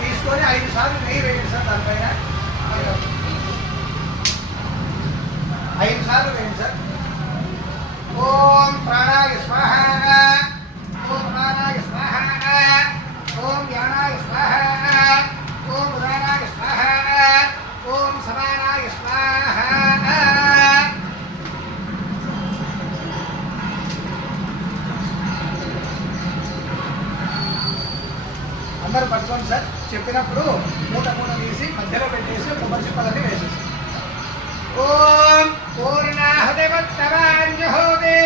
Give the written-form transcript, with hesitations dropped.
తీసుకొని 5 సార్లు నెయ్యి వేయండి సార్. దానిపైన 5 సార్లు వేయండి సార్. ఓం ప్రాణాయ స్వాహ, ఓం ప్రాణాయ స్వాహ, ఓం జ్ఞానాయ స్వాహ, ఓం ఉదానాయ స్వాహ, ఓం సమానాయ స్వాహ. అందరూ పట్టుకోండి సార్. చెప్పినప్పుడు మూట తీసి మధ్యలో పెట్టేసి కొబ్బరి చిప్పలన్నీ వేసేసి ఓం పూర్ణాహుతివత్తవాంజుహోతి